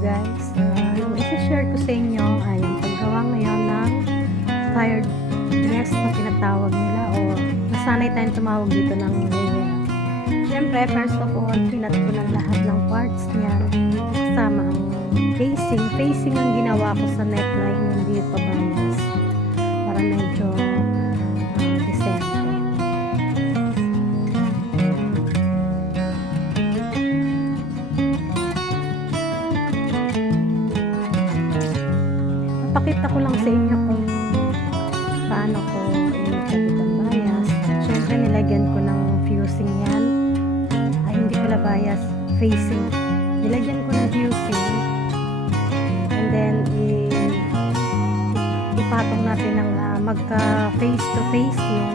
guys, yung isi-share ko sa inyo ay yung paggawa ngayon ng tired dress na tinatawag nila o nasanay tayong tumawag dito ng layer. Siyempre, first of all, pinat ko ng lahat ng parts niyan kasama ang facing ang ginawa ko sa neckline, hindi pa bias para medyo decente. Pakita ko lang sa inyo kung paano ko ikabit ang bias. Siyempre nilagyan ko ng fusing yan. Ay, hindi pala bias, facing. Nilagyan ko ng fusing. And then ipatong natin ng magka face to face yung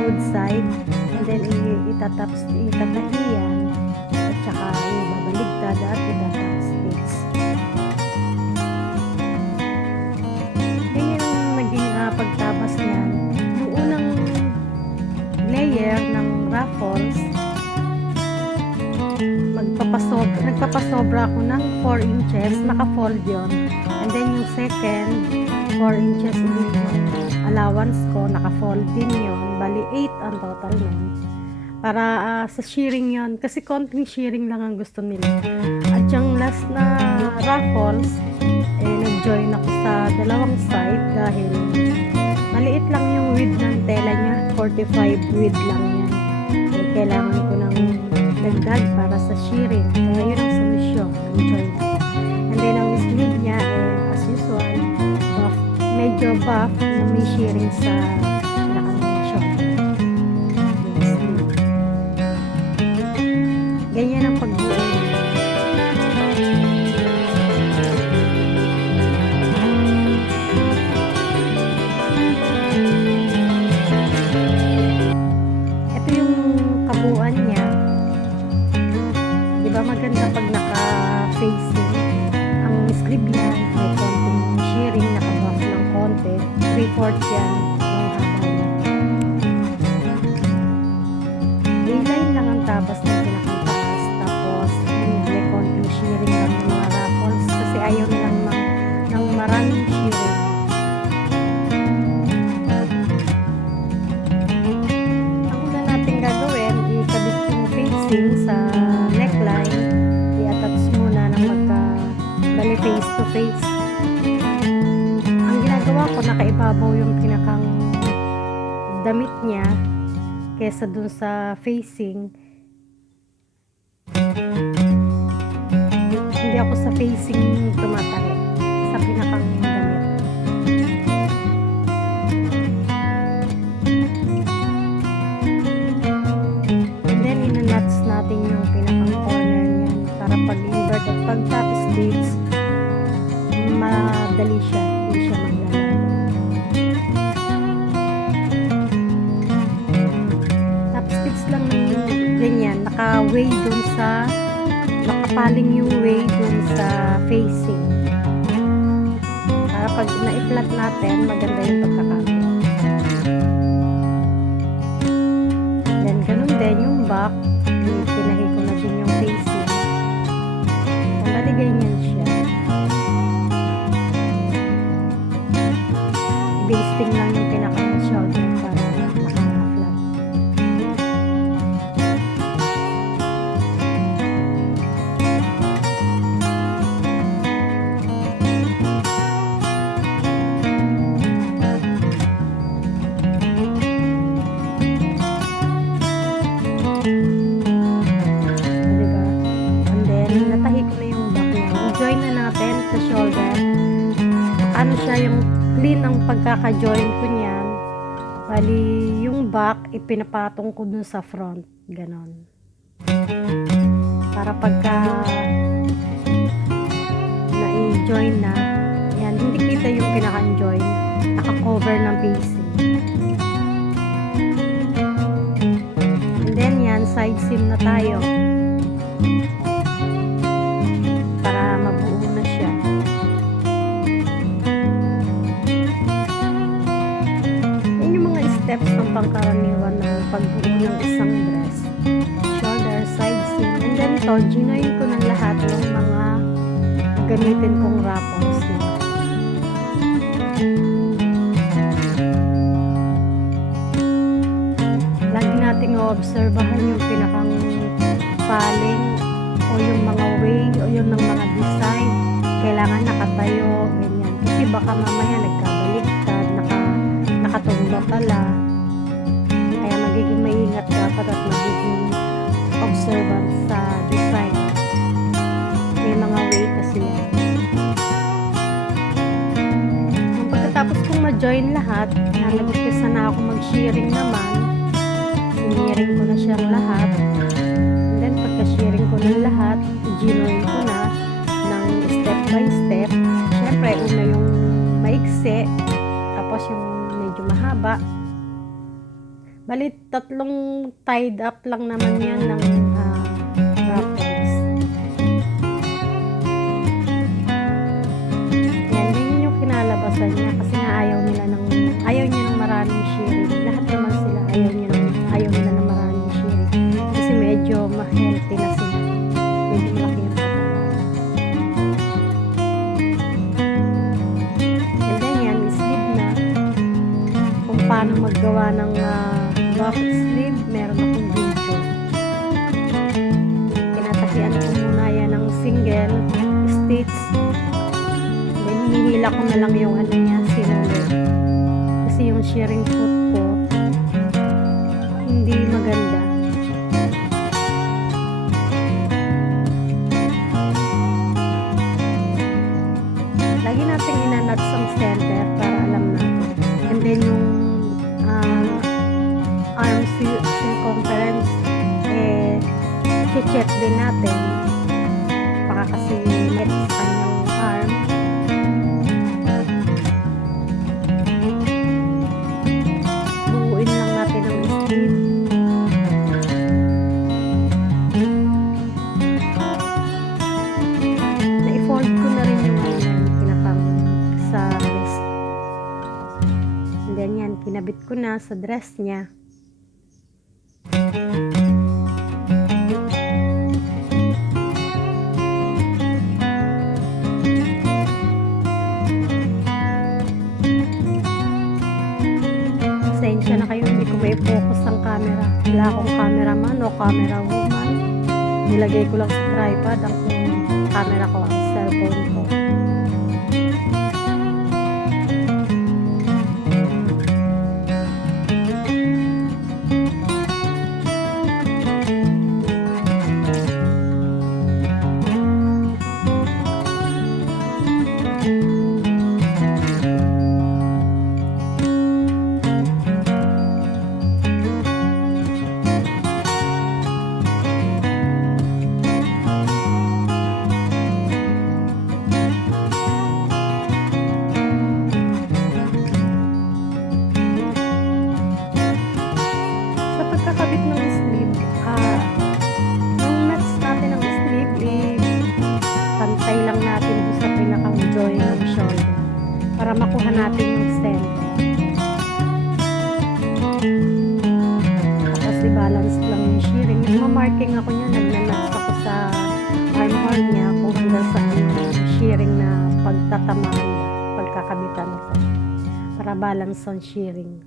both side. And then itatahi yan. At saka ibabaligtad at itatap stitch. Pagtabas niyan, yung unang layer ng ruffles, nagpapasobra ako ng 4 inches, naka-fold yun. And then yung second 4 inches ulit yung allowance ko, naka-fold din yun, bali 8 ang total nun para sa shearing yon, kasi konting shearing lang ang gusto nila. At yung last na ruffles, nag-join ako sa dalawang side dahil maliit lang yung width ng tela niya, 45 width lang yan. Kailangan ko ng dagdag para sa shearing, kaya yun ang solusyon, nag-join ako. And then ang sleeve niya, as usual, buff, medyo buff na may shearing sa ganyan ang pagbuo. Ito yung kabuuan niya. Diba maganda pag naka-facing. Ang sleeve niya may konting shearing, naka-buff ng konti. 3/4 yan yung haba niya. A-line lang ang tabas ng pinakataas. Tapos may konting shearing lang ng mga ruffles kasi ayaw nilang ng maraming shearing. Ang una natin gagawin, ikabit yung facing sa neckline, i-attach muna ng bali face to face. Ang ginagawa ko, nakaibabaw yung pinakang damit niya kesa dun sa facing. Hindi ako sa facing tumatahi, sa pinakang damit. And then ina-nuts natin yung pinakang corner niyan para pag-invert at pag-top stitch madali siya, hindi siya maglalalo. Top stitch lang ng ganyan, naka-way dun sa nakapaling yung way dun sa facing para pag na-flat natin maganda yung pagkakagawa. Then ganun din yung back, tinahi ko na din yung facing, bali ganyan siya. Basting lang yung pinakang shoulder para naka-flat. Diba? And then natahi ko na yung back niya. I-join na natin sa shoulder. Ano siya yung clean ang pagkaka-join ko niyan. Bali, yung back, ipinapatong ko dun sa front. Ganon. Para pagka na-join na, yan, hindi kita yung pinaka-join. Naka-cover ng facing. And then yan, side seam na tayo. Para mabuo na siya. Steps ng pangkaraniwan ng pagbuo ng isang dress. Shoulder, side seam, and then ito, ginoin ko ng lahat ng mga gagamitin kong ruffles na. Lagi nating obserbahan yung pinakang paling o yung mga way o yung ng mga design. Kailangan nakatayo, ganyan. Kasi baka mamaya nagkabaliktad, nakatumba pala. Kaya magiging maingat dapat at magiging observant sa design. May mga way kasi. Nung pagkatapos kong ma-join lahat, nag-umpisa na ako mag-shearing naman. Siniring ko na siyang lahat. And then pagka-shearing ko na lahat, ginoin ko na ng step by step. Siyempre, una yung maigsi, tapos yung medyo mahaba. Bali, 3 tied up lang naman yan ng ruffles. Yan din yung kinalabasan niya kasi nga ayaw niya ng maraming shearing. Lahat naman sila ayaw nila ng maraming shearing. Kasi medyo ma-healthy na sila. Medyo malaki yung katawan. And then yan, sleeve na. Kung paano maggawa ng ruffle sleeve, meron akong video. Tinatahian ko muna yan ng single stitch. Then hinihila ko na lang yung niya, sinulid. Kasi yung shearing foot ko hindi maganda. Lagi natin inanat sa center para alam natin. And then yung arm circumference, check din natin. Baka kasi met sa kanyang arm. Buuin lang natin ang sleeve. Na-fold ko na rin yung pinakang sa wrist. And then yan, kinabit ko na sa dress niya. Pasensya na kayo, hindi ko may focus ang camera. Wala akong cameraman o camera woman. Nilagay ko lang sa tripod ang camera ko, ang cellphone ko. Pagkakabit ng sleeve, yung nuts natin ng sleeve, pantay lang natin doon sa pinakang join ng shoulder para makuha natin yung center. Tapos i-balance lang yung shearing. Nagmamarking ako niya, nagnanuts ako sa armhole niya kung hanggang saan yung shearing na pagtatamaan, pagkakabitan ko para balance on shearing.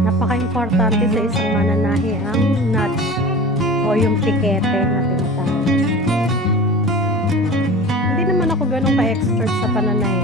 Napaka-importante sa isang mananahi ang notch o yung pikete na tinatawag. Hindi naman ako ganun ka-expert sa pananahi.